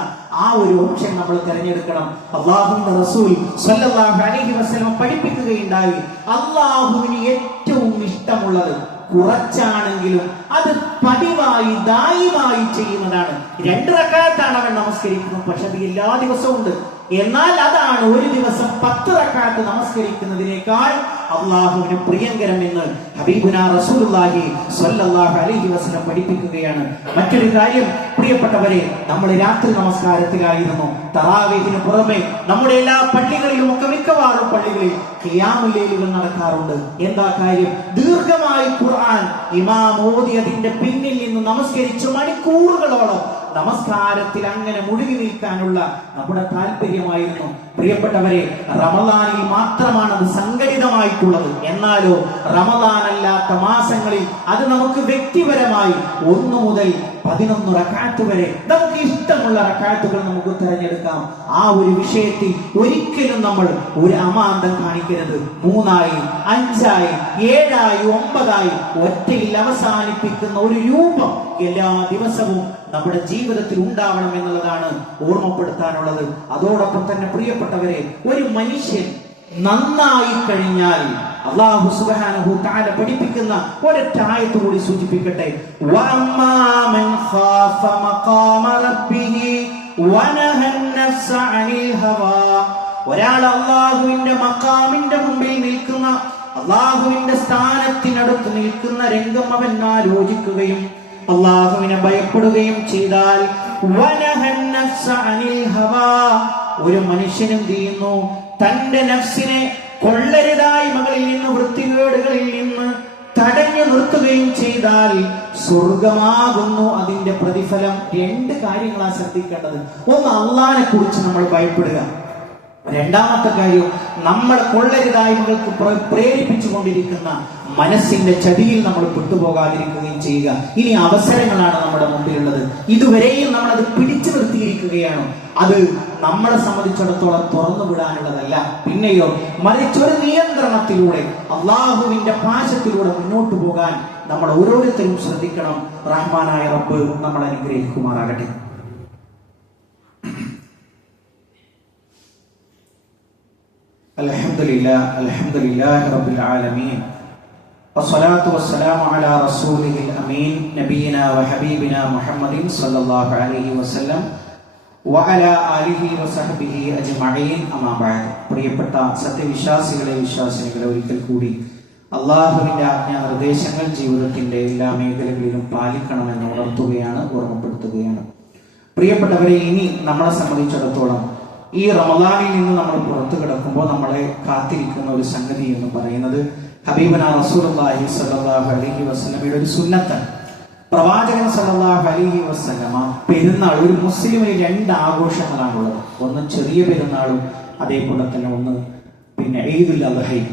ആ ഒരു ഓപ്ഷൻ നമ്മൾ തിരഞ്ഞെടുക്കണം. അല്ലാഹുവിന്റെ റസൂൽ സ്വല്ലല്ലാഹു അലൈഹി വസല്ലം പഠിപ്പിക്കുകയുണ്ടായി, അല്ലാഹുവിന് ഏറ്റവും ഇഷ്ടമുള്ളത് കുറച്ചാണെങ്കിലും അത് പതിവായി ദായിമായി ചെയ്യുന്നതാണ്. 2 റക്അത്താണ് അവൻ നമസ്കരിക്കുന്നത്, പക്ഷെ അത് എല്ലാ ദിവസവും ഉണ്ട്. എന്നാൽ അതാണ് ഒരു ദിവസം 10 റക്അത്ത് നമസ്കരിക്കുന്നതിനേക്കാൾ അള്ളാഹുവിന് പ്രിയങ്കരം എന്ന് ഹബീബുനാ റസൂലുള്ളാഹി സ്വല്ലല്ലാഹു അലൈഹി വസല്ലം പഠിപ്പിക്കുകയാണ്. മറ്റൊരു കാര്യം പ്രിയപ്പെട്ടവരെ, നമ്മൾ രാത്രി നമസ്കാരത്തിലായിരുന്നു. തറാവീഹിന് പുറമെ നമ്മുടെ എല്ലാ പള്ളികളിലും ഒക്കെ മിക്കവാറും പള്ളികളിൽ ഖിയാമുൽ ലൈലുകൾ നടക്കാറുണ്ട്. എന്താ കാര്യം? ദീർഘമായി ഖുർആൻ ഇമാം ഓതി അതിന്റെ പിന്നിൽ നിന്ന് നമസ്കരിച്ച് മണിക്കൂറുകളോളം നമസ്കാരത്തിൽ അങ്ങനെ മുഴുകി നിൽക്കാനുള്ള നമ്മുടെ താല്പര്യമായിരുന്നു. പ്രിയപ്പെട്ടവരെ, റമദാനിൽ മാത്രമാണ് അത് സംഘടിതമായിട്ടുള്ളത്. എന്നാലോ റമദാൻ അല്ലാത്ത മാസങ്ങളിൽ അത് നമുക്ക് വ്യക്തിപരമായി 1 മുതൽ 11 റക്അത്ത് വരെ നമുക്ക് ഇഷ്ടമുള്ള റക്അത്തുകൾ നമുക്ക് തിരഞ്ഞെടുക്കാം. ആ ഒരു വിഷയത്തിൽ ഒരിക്കലും നമ്മൾ ഒരു അമാന്തം കാണിക്കരുത്. 3ആയി, 5ആയി, 7ആയി, 9ആയി ഒറ്റയിൽ അവസാനിപ്പിക്കുന്ന ഒരു രൂപം എല്ലാ ദിവസവും നമ്മുടെ ജീവിതത്തിൽ ഉണ്ടാവണം എന്നുള്ളതാണ് ഓർമ്മപ്പെടുത്താനുള്ളത്. അതോടൊപ്പം തന്നെ പ്രിയപ്പെട്ടവരെ, ഒരു മനുഷ്യൻ നന്നായി കഴിഞ്ഞാൽ അല്ലാഹു സുബ്ഹാനഹു തആല പഠിപ്പിക്കുന്ന ഒരൊറ്റ ആയത്ത് കൂടി സൂചിപ്പിക്കട്ടെ. വഅമ്മാ മൻ ഖാഫ മഖാമ റബ്ബിഹി വനഹൻ നഫ്സ അനിൽ ഹവാ. ഒരാൾ അല്ലാഹുവിന്റെ മഖാമിന്റെ മുമ്പിൽ നിൽക്കുന്ന, അല്ലാഹുവിന്റെ സ്ഥാനത്തിനടുത്ത് നിൽക്കുന്ന രംഗം അവൻ ആലോചിക്കുകയും അല്ലാഹുവിനെ ഭയപ്പെടുകയും ചെയ്താൽ വനഹൻ നഫ്സ അനിൽ ഹവാ, ഒരു മനുഷ്യൻ എന്ത് ചെയ്യുന്നു? തന്റെ നഫ്സിനെ കൊള്ളരുതായ്മകളിൽ നിന്ന്, വൃത്തികേടുകളിൽ നിന്ന് തടഞ്ഞു നിർത്തുകയും ചെയ്താൽ സ്വർഗമാകുന്നു അതിന്റെ പ്രതിഫലം. 2 കാര്യങ്ങളാണ് ശ്രദ്ധിക്കേണ്ടത്. ഒന്ന്, അള്ളാഹിനെ കുറിച്ച് നമ്മൾ ഭയപ്പെടുക. രണ്ടാമത്തെ കാര്യം, നമ്മൾ കൊള്ളരുതായ്മകൾക്ക് പ്രേരിപ്പിച്ചു കൊണ്ടിരിക്കുന്ന മനസ്സിന്റെ ചതിയിൽ നമ്മൾ പെട്ടുപോകാതിരിക്കുകയും ചെയ്യുക. ഇനി അവസരങ്ങളാണ് നമ്മുടെ മുമ്പിലുള്ളത്. ഇതുവരെയും നമ്മൾ അത് പിടിച്ചു നിർത്തിയിരിക്കുകയാണ്. അത് നമ്മളെ സംബന്ധിച്ചിടത്തോളം തുറന്നു വിടാനുള്ളതല്ല. പിന്നെയോ മറിച്ചൊരു നിയന്ത്രണത്തിലൂടെ, അള്ളാഹുവിന്റെ പാശത്തിലൂടെ മുന്നോട്ട് പോകാൻ നമ്മൾ ഓരോരുത്തരും ശ്രദ്ധിക്കണം. റഹ്മാനായ റബ്ബ് നമ്മളെ അനുഗ്രഹിക്കുമാറാകട്ടെ. അൽഹംദുലില്ലാഹി റബ്ബിൽ ആലമീൻ വസ്സലാത്തു വസ്സലാമു അലാ റസൂലിഹിൽ അമീൻ നബിയിനാ വഹബീബിനാ മുഹമ്മദിൻ സ്വല്ലല്ലാഹു അലൈഹി വസല്ലം വഅലാ ആലിഹി വസഹ്ബിഹി അജ്മഈൻ അമ്മാ ബഅദ്. പ്രിയപ്പെട്ട സത്യവിശ്വാസികളെ, വിശ്വാസിനികളെ, ഒരിക്കൽ കൂടി അള്ളാഹുവിന്റെ ആജ്ഞാനിർദ്ദേശങ്ങൾ ജീവിതത്തിന്റെ എല്ലാ മേഖലകളിലും പാലിക്കണമെന്ന് ഉണർത്തുകയാണ്, ഓർമ്മപ്പെടുത്തുകയാണ്. പ്രിയപ്പെട്ടവരെ, ഇനി നമ്മളെ സംബന്ധിച്ചിടത്തോളം ഈ റമദാനിൽ നിന്ന് നമ്മൾ പുറത്തു കിടക്കുമ്പോൾ നമ്മളെ കാത്തിരിക്കുന്ന ഒരു സംഗതി എന്ന് പറയുന്നത് ഹബീബനാ റസൂലുള്ളാഹി സ്വല്ലല്ലാഹു അലൈഹി വസല്ലമയുടെ ഒരു സുന്നത്താണ്. പ്രവാചകൻ സ്വല്ലല്ലാഹു അലൈഹി വസല്ലമ പെരുന്നാൾ, ഒരു മുസ്ലിമിന് 2 ആഘോഷങ്ങളാണുള്ളത്. ഒന്ന് ചെറിയ പെരുന്നാളും അതേപോലെ തന്നെ ഒന്ന് ഈദുൽ അദ്ഹയും.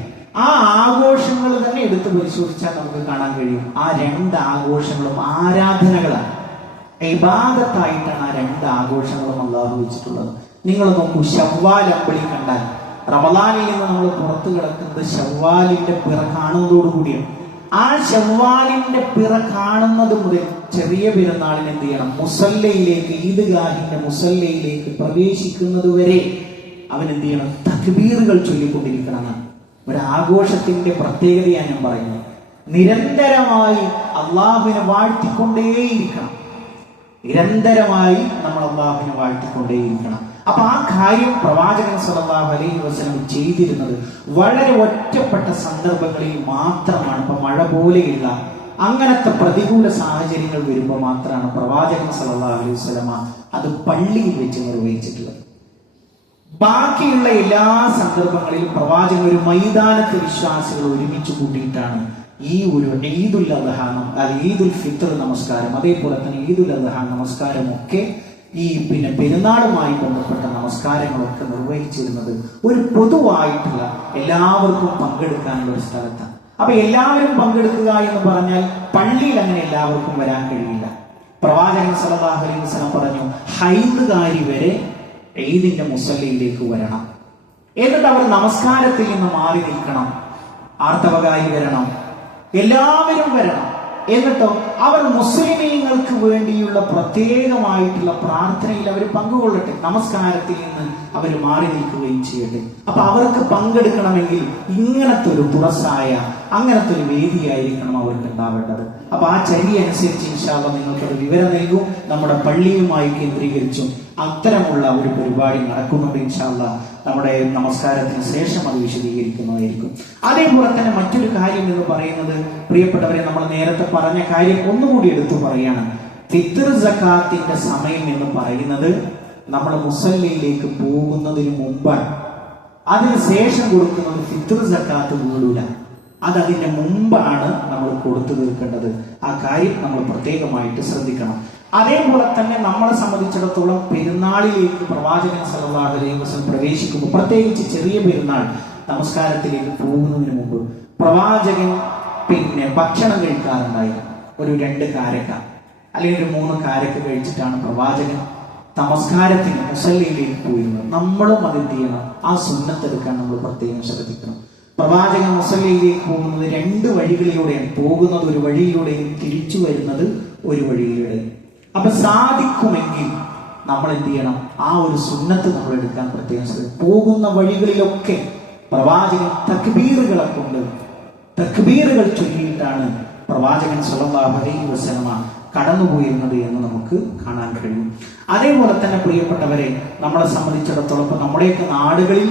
ആ ആഘോഷങ്ങൾ തന്നെ എടുത്ത് പരിശോധിച്ചാൽ നമുക്ക് കാണാൻ കഴിയും, ആ 2 ആഘോഷങ്ങളും ആരാധനകളാണ്, ഇബാദത്തായിട്ടാണ് ആ 2 ആഘോഷങ്ങളും അള്ളാഹു വെച്ചിട്ടുള്ളത്. നിങ്ങൾ നോക്കൂ, ശവ്വാൽ അമ്പളി കണ്ടാൽ റമദാനിൽ നിന്ന് നമ്മൾ പുറത്തു കിടക്കുന്നത് ശവ്വാലിന്റെ പിറ കാണുന്നതോടുകൂടിയാണ്. ആ ശവ്വാലിന്റെ പിറ കാണുന്നത് മുതൽ ചെറിയ പെരുന്നാളിന് എന്ത് ചെയ്യണം? മുസല്ലയിലേക്ക്, ഈദ്ഗാഹിന്റെ മുസല്ലയിലേക്ക് പ്രവേശിക്കുന്നത് വരെ അവൻ എന്ത് ചെയ്യണം? തക്ബീറുകൾ ചൊല്ലിക്കൊണ്ടിരിക്കണം. ഒരു ആഘോഷത്തിന്റെ പ്രത്യേകതയാണ് ഞാൻ പറയുന്നത്. നിരന്തരമായി അള്ളാഹുവിനെ വാഴ്ത്തിക്കൊണ്ടേയിരിക്കണം. നിരന്തരമായി നമ്മൾ അള്ളാഹുവിനെ വാഴ്ത്തിക്കൊണ്ടേയിരിക്കണം. അപ്പൊ ആ കാര്യം പ്രവാചകൻ സ്വല്ലല്ലാഹു അലൈഹി വസല്ലം ചെയ്തിരുന്നത് വളരെ ഒറ്റപ്പെട്ട സന്ദർഭങ്ങളിൽ മാത്രമാണ്. ഇപ്പൊ മഴ പോലെയുള്ള അങ്ങനത്തെ പ്രതികൂല സാഹചര്യങ്ങൾ വരുമ്പോൾ മാത്രമാണ് പ്രവാചകൻ സ്വല്ലല്ലാഹു അലൈഹി വസല്ലം അത് പള്ളിയിൽ വെച്ച് നിർവഹിച്ചിട്ടുള്ളത്. ബാക്കിയുള്ള എല്ലാ സന്ദർഭങ്ങളിലും പ്രവാചകൻ ഒരു മൈതാനത്ത് വിശ്വാസികൾ ഒരുമിച്ച് കൂട്ടിയിട്ടാണ് ഈ ഒരു ഈദുൽ അദ്ഹ, ഈദുൽ ഫിത്ർ നമസ്കാരം, അതേപോലെ തന്നെ ഈദുൽ അദ്ഹ നമസ്കാരം ഒക്കെ ഈ പെരുന്നാളുമായി ബന്ധപ്പെട്ട നമസ്കാരങ്ങളൊക്കെ നിർവഹിച്ചിരുന്നത് ഒരു പൊതുവായിട്ടുള്ള എല്ലാവർക്കും പങ്കെടുക്കാനുള്ള ഒരു സ്ഥലത്താണ്. അപ്പൊ എല്ലാവരും പങ്കെടുക്കുക എന്ന് പറഞ്ഞാൽ പള്ളിയിൽ അങ്ങനെ എല്ലാവർക്കും വരാൻ കഴിയില്ല. പ്രവാചകൻ സല്ലല്ലാഹു അലൈഹി വസല്ലം പറഞ്ഞു, ഹൈദുകാരി വരെ ഈദിന്റെ മുസല്ലയിലേക്ക് വരണം. എന്നിട്ട് അവർ നമസ്കാരത്തിൽ നിന്ന് മാറി നിൽക്കണം. ആർത്തവകാരി വരണം, എല്ലാവരും വരണം. എന്നിട്ടോ അവർ മുസ്ലിമീങ്ങൾക്ക് വേണ്ടിയുള്ള പ്രത്യേകമായിട്ടുള്ള പ്രാർത്ഥനയിൽ അവർ പങ്കുകൊള്ളട്ടെ. നമസ്കാരത്തിൽ നിന്ന് അവർ മാറി നിൽക്കുകയും ചെയ്യട്ടെ. അപ്പൊ അവർക്ക് പങ്കെടുക്കണമെങ്കിൽ ഇങ്ങനത്തെ ഒരു തുറസായ, അങ്ങനത്തെ ഒരു വേദിയായിരിക്കണം അവർക്ക് ഉണ്ടാവേണ്ടത്. അപ്പൊ ആ ചര്യ അനുസരിച്ച് ഇൻഷാ അല്ലാഹ് നിങ്ങൾക്കൊരു വിവരം നൽകും. നമ്മുടെ പള്ളിയുമായി കേന്ദ്രീകരിച്ചും അത്തരമുള്ള ഒരു പരിപാടി നടക്കുന്നുണ്ട്. ഇൻഷാ അല്ലാഹ് നമ്മുടെ നമസ്കാരത്തിന് ശേഷം അത് വിശദീകരിക്കുന്നതായിരിക്കും. അതേപോലെ തന്നെ മറ്റൊരു കാര്യം എന്ന് പറയുന്നത്, പ്രിയപ്പെട്ടവരെ, നമ്മൾ നേരത്തെ പറഞ്ഞ കാര്യം ഒന്നുകൂടി എടുത്തു പറയാണ്. ഫിത്ർ സക്കാത്തിന്റെ സമയം എന്ന് പറയുന്നത് നമ്മൾ മുസല്ലയിലേക്ക് പോകുന്നതിന് മുമ്പാണ്. അതിന് ശേഷം കൊടുക്കുന്നത് ഫിത്ർ സക്കാത്ത് വീടൂല. അത് അതിന്റെ മുമ്പാണ് നമ്മൾ കൊടുത്തു തീർക്കേണ്ടത്. ആ കാര്യം നമ്മൾ പ്രത്യേകമായിട്ട് ശ്രദ്ധിക്കണം. അതേപോലെ തന്നെ നമ്മളെ സംബന്ധിച്ചിടത്തോളം പെരുന്നാളിലേക്ക് പ്രവാചകൻ സല്ലല്ലാഹു അലൈഹി വസല്ലം പ്രവേശിക്കുമ്പോൾ, പ്രത്യേകിച്ച് ചെറിയ പെരുന്നാൾ നമസ്കാരത്തിലേക്ക് പോകുന്നതിന് മുമ്പ് പ്രവാചകൻ ഭക്ഷണം കഴിക്കാറുണ്ടായിരുന്നു. ഒരു 2 കാരക്ക അല്ലെങ്കിൽ ഒരു 3 കാരക്ക കഴിച്ചിട്ടാണ് പ്രവാചകൻ നമസ്കാരത്തിന് മുസല്ലയിലേക്ക് പോയിരുന്നത്. നമ്മളും അതെന്ത് ചെയ്യണം? ആ സുന്നത്തെടുക്കാൻ നമ്മൾ പ്രത്യേകം ശ്രദ്ധിക്കണം. പ്രവാചകൻ മുസല്ലയിലേക്ക് പോകുന്നത് 2 വഴികളിലൂടെയാണ് പോകുന്നത്. ഒരു വഴിയിലൂടെയും തിരിച്ചു വരുന്നത് ഒരു വഴിയിലൂടെയും. അപ്പൊ സാധിക്കുമെങ്കിൽ നമ്മൾ എന്ത് ചെയ്യണം? ആ ഒരു സുന്നത്ത് നമ്മൾ എടുക്കാൻ പ്രത്യേകം ശ്രദ്ധിക്കും. പോകുന്ന വഴികളിലൊക്കെ പ്രവാചകൻ തക്ബീറുകളെ കൊണ്ട്, തക്ബീറുകൾ ചൊല്ലിയിട്ടാണ് പ്രവാചകൻ സ്വല്ലല്ലാഹു അലൈഹി വസല്ലമ കടന്നുപോയിരുന്നത് എന്ന് നമുക്ക് കാണാൻ കഴിയും. അതേപോലെ തന്നെ പ്രിയപ്പെട്ടവരെ, നമ്മളെ സംബന്ധിച്ചിടത്തോളം ഇപ്പൊ നമ്മുടെയൊക്കെ നാടുകളിൽ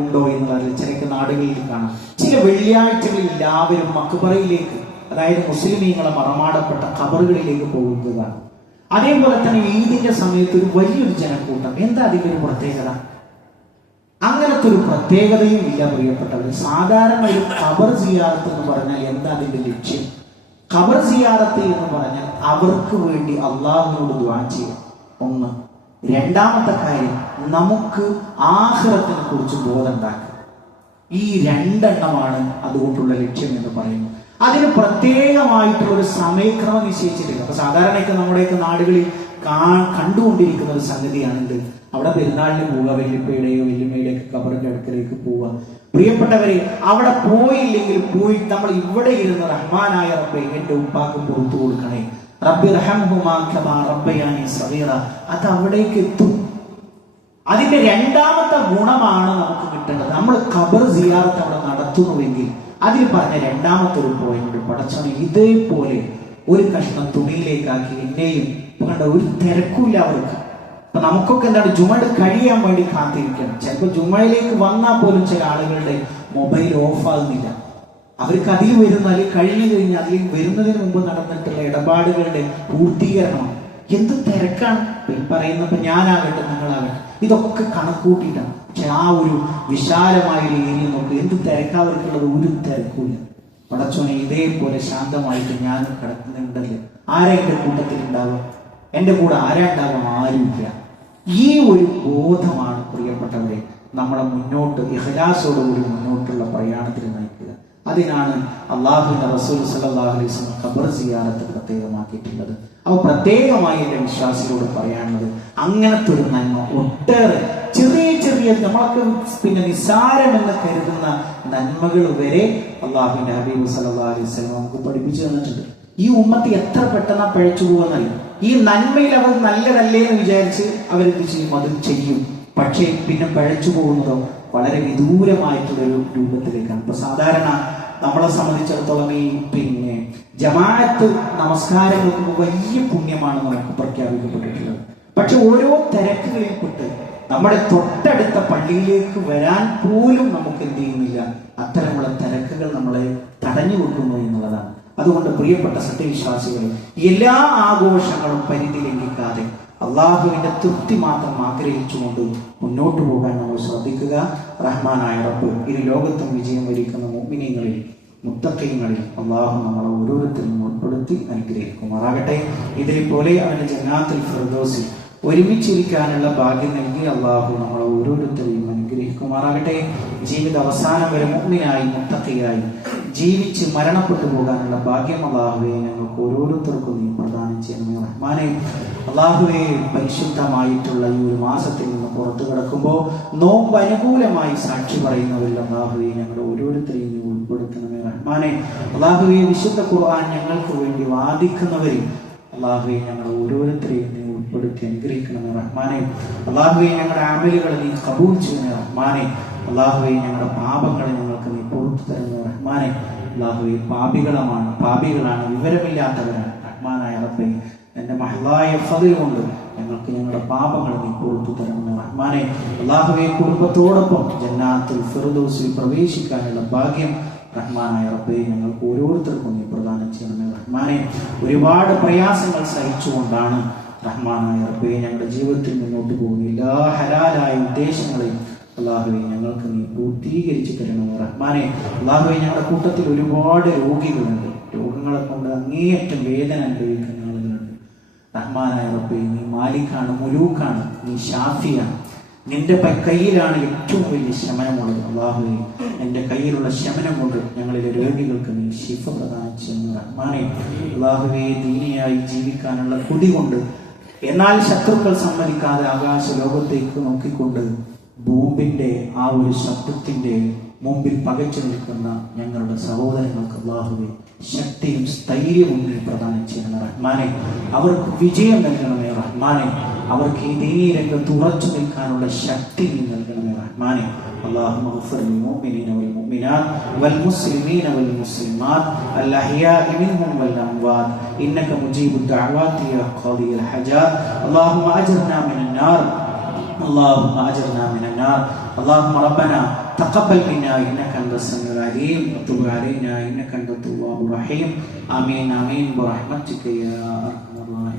ഉണ്ടോ എന്നുള്ളതിൽ ചില നാടുകളിൽ കാണാം. ചില വെള്ളിയാഴ്ചകളിൽ എല്ലാവരും മക്ബറയിലേക്ക്, അതായത് മുസ്ലിമീങ്ങളെ മറമാടപ്പെട്ട ഖബറുകളിലേക്ക് പോകുന്നതാണ്. അതേപോലെ തന്നെ ഈദിന്റെ സമയത്ത് ഒരു വലിയൊരു ജനക്കൂട്ടം. എന്താ അതിന്റെ ഒരു പ്രത്യേകത? അങ്ങനത്തെ ഒരു പ്രത്യേകതയും ഇല്ല പ്രിയപ്പെട്ടവർ. സാധാരണ ഒരു ഖബർ സിയാറത്ത് എന്ന് പറഞ്ഞാൽ എന്താ അതിന്റെ ലക്ഷ്യം? ഖബർ സിയാറത്ത് എന്ന് പറഞ്ഞാൽ അവർക്ക് വേണ്ടി അള്ളാഹുവിനോട് ദുആ ചെയ്യുക. 1. രണ്ടാമത്തെ കാര്യം, നമുക്ക് ആഖിറത്തിനെ കുറിച്ച് ബോധമുണ്ടാക്കുക. ഈ രണ്ടെണ്ണമാണ് അതുകൊണ്ടുള്ള ലക്ഷ്യം എന്ന് പറയുന്നു. അതിന് പ്രത്യേകമായിട്ടുള്ളൊരു സമയക്രമം നിശ്ചയിച്ചിട്ടില്ല. അപ്പൊ സാധാരണയൊക്കെ നമ്മുടെയൊക്കെ നാടുകളിൽ കണ്ടുകൊണ്ടിരിക്കുന്ന ഒരു സംഗതിയാണിത്. അവിടെ പെരുന്നാളിന് പോവുക, വല്യപ്പയുടെയോ വല്യമ്മയുടെയോ ഒക്കെ ഖബറിന്റെ അടുക്കലേക്ക് പോവുക. പ്രിയപ്പെട്ടവരെ, അവിടെ പോയില്ലെങ്കിൽ പോയി നമ്മൾ ഇവിടെ ഇരുന്ന് റഹ്മാനായ റബ്ബേ എന്റെ ഉപ്പാക്ക് പുറത്തു കൊടുക്കണേ, റബ്ബി റഹംഹുമാ കമാ റബ്ബയാനി സഗീറ, അത് അവിടേക്ക് എത്തും. അതിന്റെ രണ്ടാമത്തെ ഗുണമാണ് നമുക്ക് കിട്ടേണ്ടത്. നമ്മൾ ഖബർ സിയാറത്ത് അവിടെ നടത്തുന്നുവെങ്കിൽ അതിൽ പറഞ്ഞ രണ്ടാമത്തെ ഒരു പോയിന്റ്, പടച്ചോനെ ഇതേപോലെ ഒരു കഷ്ണം തുണിയിലേക്കാക്കി എന്നെയും കണ്ട ഒരു തിരക്കില്ല അവർക്ക്. അപ്പൊ നമുക്കൊക്കെ എന്താണ്, ജുമയുടെ കഴിയാൻ വേണ്ടി കാത്തിരിക്കണം. ചിലപ്പോൾ ജുമയിലേക്ക് വന്നാൽ പോലും ചില ആളുകളുടെ മൊബൈൽ ഓഫ് ആകുന്നില്ല. അവർക്ക് അതിൽ വരുന്ന, അല്ലെങ്കിൽ കഴിഞ്ഞു കഴിഞ്ഞ് അതിൽ വരുന്നതിന് മുമ്പ് നടന്നിട്ടുള്ള ഇടപാടുകളുടെ പൂർത്തീകരണം എന്ത് തിരക്കാണ് പറയുന്നപ്പോ ഞാനാകട്ടെ നിങ്ങളാകട്ടെ ഇതൊക്കെ കണക്കൂട്ടിയിട്ടാണ്. പക്ഷെ ആ ഒരു വിശാലമായൊരു ഏരിയ നോക്ക്, എന്ത് തിരക്കാവർക്കുള്ളത്, ഒരു തിരക്കൂല. പടച്ചോനെ ഇതേപോലെ ശാന്തമായിട്ട് ഞാൻ കിടക്കുന്നുണ്ടല്ലേ, ആരാ എന്റെ കൂട്ടത്തിൽ ഉണ്ടാവുക? എന്റെ കൂടെ ആരാ ഉണ്ടാവുക? ആരുമില്ല. ഈ ഒരു ബോധമാണ് പ്രിയപ്പെട്ടവരെ നമ്മളെ മുന്നോട്ട് ഇഖ്ലാസോടുകൂടി മുന്നോട്ടുള്ള പ്രയാണത്തിൽ നയിക്കുക. അതിനാണ് അള്ളാഹുവിന്റെ റസൂൽ സല്ലല്ലാഹു അലൈഹി വസല്ലം ഖബർ സിയാറത്ത് പ്രത്യേകമാക്കിയിട്ടുള്ളത്. അപ്പോൾ പ്രത്യേകമായി എന്റെ വിശ്വാസികളോട് പറയാനുള്ളത്, അങ്ങനത്തെ ഒരു നന്മ ഒട്ടേറെ ചെറിയ ചെറിയ നമ്മളൊക്കെ നിസ്സാരമെന്ന് കരുതുന്ന നന്മകൾ വരെ അള്ളാഹുവിന്റെ ഹബീബ് സല്ലല്ലാഹു അലൈഹി വസല്ലം നമുക്ക് പഠിപ്പിച്ചു തന്നിട്ടുണ്ട്. ഈ ഉമ്മത്ത് എത്ര പെട്ടെന്ന് പഴച്ചു പോകുന്നല്ല. ഈ നന്മയിൽ അവർ നല്ലതല്ലേ എന്ന് വിചാരിച്ച് അവരെന്ത് ചെയ്യും? അത് ചെയ്യും. പക്ഷേ പിന്നെ പഴച്ചു പോകുന്നതോ വളരെ വിദൂരമായിട്ടുള്ളൊരു രൂപത്തിലേക്കാണ്. ഇപ്പൊ സാധാരണ നമ്മളെ സംബന്ധിച്ചിടത്തോളം ഈ ജമാഅത്ത് നമസ്കാരങ്ങൾക്ക് വലിയ പുണ്യമാണ് നമുക്ക് പ്രഖ്യാപിക്കപ്പെട്ടിട്ടുള്ളത്. പക്ഷെ ഓരോ തിരക്കുകളിൽ പെട്ട് നമ്മുടെ തൊട്ടടുത്ത പള്ളിയിലേക്ക് വരാൻ പോലും നമുക്ക് എന്ത് ചെയ്യുന്നില്ല, അത്തരമുള്ള തിരക്കുകൾ നമ്മളെ തടഞ്ഞു വെക്കുന്നു എന്നുള്ളതാണ്. അതുകൊണ്ട് പ്രിയപ്പെട്ട സത്യവിശ്വാസികൾ, എല്ലാ ആഘോഷങ്ങളും പരിധി ലംഘിക്കാതെ അള്ളാഹുവിന്റെ തൃപ്തി മാത്രം ആഗ്രഹിച്ചുകൊണ്ട് മുന്നോട്ട് പോകാൻ നമ്മൾ ശ്രദ്ധിക്കുക. റഹ്മാനായ റബ്ബ് ഇരു ലോകത്തും വിജയം വരിക്കുന്ന മുഅ്മിനീങ്ങളിൽ മുത്തഖീങ്ങളിൽ അള്ളാഹു നമ്മളെ ഓരോരുത്തരും ഉൾപ്പെടുത്തി അനുഗ്രഹിക്കുമാറാകട്ടെ. ഇതേപോലെ അവന്റെ ജന്നാത്തുൽ ഫിർദൗസിൽ ഒരുമിച്ചിരിക്കാനുള്ള ഭാഗ്യം നൽകി അള്ളാഹു നമ്മളെ ഓരോരുത്തരെയും അനുഗ്രഹിക്കുമാറാകട്ടെ. ജീവിത അവസാനം വരെ മുഅ്മിനായി മുത്തഖിയായി ജീവിച്ച് മരണപ്പെട്ടു പോകാനുള്ള ഭാഗ്യം അള്ളാഹുവെ ഞങ്ങൾക്ക് ഓരോരുത്തർക്കും നീ പ്രദാനം ചെയ്യണമേ റഹ്മാനെ. അള്ളാഹുവെ, പരിശുദ്ധമായിട്ടുള്ള ഈ ഒരു മാസത്തിൽ നിന്ന് പുറത്തു കിടക്കുമ്പോൾ നോമ്പ് അനുകൂലമായി സാക്ഷി പറയുന്നവരിൽ അള്ളാഹുവെ ഞങ്ങളുടെ ഓരോരുത്തരെയും നീ ഉൾപ്പെടുത്തണമേ റഹ്മാനെ. അള്ളാഹുവെ, വിശുദ്ധ ഖുർആൻ ഞങ്ങൾക്ക് വേണ്ടി വാദിക്കുന്നവരിൽ അള്ളാഹുവെ ഞങ്ങളുടെ ഓരോരുത്തരെയും നീ ഉൾപ്പെടുത്തി അനുഗ്രഹിക്കണമേ റഹ്മാനെ. അള്ളാഹുവെ, ഞങ്ങളുടെ അമലുകളെ നീ ഖബൂൽ ചെയ്യണമേ റഹ്മാനെ. അള്ളാഹുവെ, ഞങ്ങളുടെ പാപങ്ങളെ ഞങ്ങൾക്ക് നീ പുറത്തു തരുന്ന റഹ്മാനെ. അള്ളാഹുവെ, പാപികളാണ്, വിവരമില്ലാത്തവരാണ്. റഹ്മാനായ റബ്ബേ, എന്റെ മഹ്ലായ ഫദ്ൽ കൊണ്ട് ഞങ്ങൾക്ക് ഞങ്ങളുടെ പാപങ്ങൾ നീ പുറത്തു തരണമെന്ന് റഹ്മാനെ. അള്ളാഹുവെ, കുടുംബത്തോടൊപ്പം ജന്നാത്തുൽ ഫിർദൗസിൽ പ്രവേശിക്കാനുള്ള ഭാഗ്യം റഹ്മാനായ റബ്ബേ ഞങ്ങൾക്ക് ഓരോരുത്തർക്കും നീ പ്രദാനം ചെയ്യണമേ റഹ്മാനെ. ഒരുപാട് പ്രയാസങ്ങൾ സഹിച്ചുകൊണ്ടാണ് റഹ്മാനായ റബ്ബേ ഞങ്ങളുടെ ജീവിതത്തിൽ മുന്നോട്ട് പോകുന്ന എല്ലാ ഹലാലായ ഉദ്ദേശങ്ങളെയും അള്ളാഹുവെ ഞങ്ങൾക്ക് നീ പൂർത്തീകരിച്ചു തരണമേ റഹ്മാനെ. അള്ളാഹുവെ, ഞങ്ങളുടെ കൂട്ടത്തിൽ ഒരുപാട് രോഗികളുണ്ട്. രോഗങ്ങളെ കൊണ്ട് അങ്ങേയറ്റം വേദന അനുഭവിക്കുന്ന ആളുകളുണ്ട്. റഹ്മാനായ റബ്ബേ, നീ മാലിക്കാണ്, മുലൂക്കാണ്, നീ ഷാഫിയാണ്. നിന്റെ കയ്യിലാണ് ഏറ്റവും വലിയ ശമനമുള്ളത്. അള്ളാഹുവെ, എൻ്റെ കയ്യിലുള്ള ശമനം കൊണ്ട് ഞങ്ങളിലെ രോഗികൾക്ക് നീ ശിഫ പ്രദാനം ചെയ്യുന്ന റഹ്മാനെ. അള്ളാഹുവെ, ദീനിയായി ജീവിക്കാനുള്ള കൊതി കൊണ്ട്, എന്നാൽ ശത്രുക്കൾ സമ്മതിക്കാതെ ആകാശ ലോകത്തേക്ക് നോക്കിക്കൊണ്ട് ബോംബിന്റെ ആ ഒരു ശബ്ദത്തിന്റെ മുമ്പിൽ പകച്ചു നിൽക്കുന്ന ഞങ്ങളുടെ സഹോദരങ്ങൾക്ക് അല്ലാഹുവേ ശക്തിയും സ്ഥൈര്യവും നീ പ്രദാനം ചെയ്യണമേ റഹ്മാനെ. അവർക്ക് വിജയം നൽകണമേ റഹ്മാനെ. അവർക്ക് ഈ ദീനീ രംഗത്ത് ഉറച്ചു നിൽക്കാനുള്ള ശക്തി നീ നൽകണമേ റഹ്മാനെ. اللهم اغفر للمؤمنين والمؤمنات والمسلمين والمسلمات الأحياء منهم والأموات إنك مجيب الدعوات يا قاضي الحاجات. اللهم أجرنا من النار، اللهم أجرنا من النار. اللهم ربنا تقبل منا إنك أنت السميع العليم وتب علينا إنك أنت التواب الرحيم. آمين آمين برحمتك يا أرحم الراحمين.